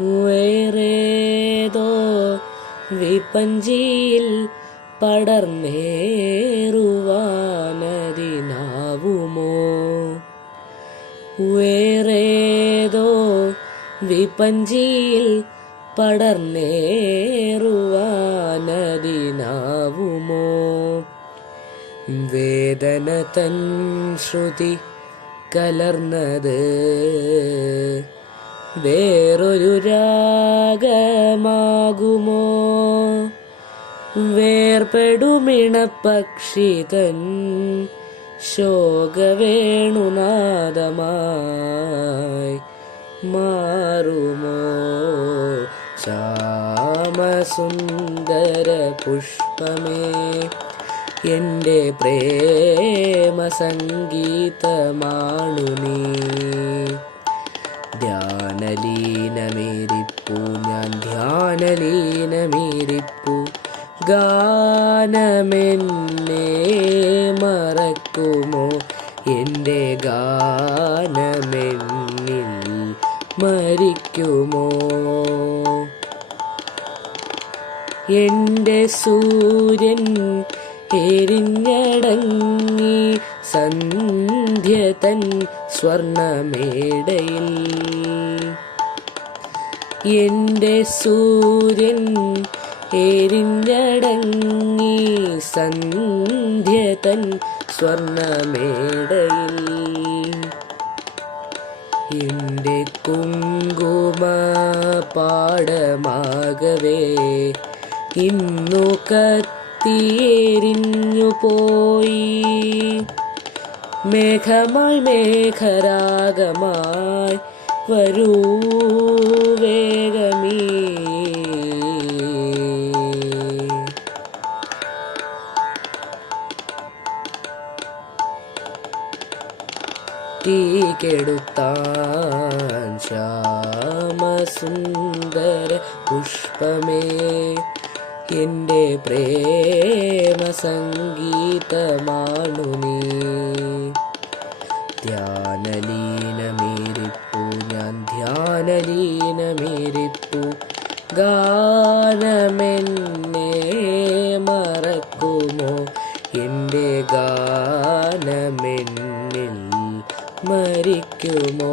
വേറേതോ വിപഞ്ചിയിൽ പടർന്നേറുവാനതിനാവുമോ? വേറേതോ വിപഞ്ചിയിൽ പടർന്നേറുവാനതിനാവുമോ? വേദന തൻ ശ്രുതി കലർന്നത് വേറൊരു രാഗമാകുമോ? വേർപെടുമിണപ്പക്ഷിതൻ ശോകവേണുനാദമായി മാറുമോ? ശ്യാമസുന്ദര പുഷ്പമേ എന്റെ പ്രേമ സംഗീതമാണു നീ. ധ്യാനലീനമേരിപ്പു ഞാൻ ധ്യാനലീനമേരിപ്പു ഗാനമെന്നെ മറക്കുമോ? എന്റെ ഗാനമെന്നിൽ മരിക്കുമോ? എന്റെ സൂര്യൻ എരിഞ്ഞടങ്ങി സന്ധ്യ തൻ സ്വർണമേടയിൽ. എന്റെ സൂര്യൻ എരിഞ്ഞടങ്ങി സന്ധ്യ തൻ സ്വർണമേടയിൽ. എന്റെ കുങ്കുമ പാടമാകവേ ഇന്നു കത്തിയെരിഞ്ഞു പോയി. മേഘമായി മേഘരാഗമായി വരൂ വേഗമീ. തീ കെടുത്താൻ ശ്യാമസുന്ദര പുഷ്പമേ. എന്റെ പ്രേമ സംഗീതമാണു നീ. ധ്യാനലീനമേരിപ്പു ഞാൻ ധ്യാനലീനമേരിപ്പു ഗാനമെന്നെ മറക്കുമോ? എന്റെ ഗാനമെന്നിൽ മരിക്കുമോ?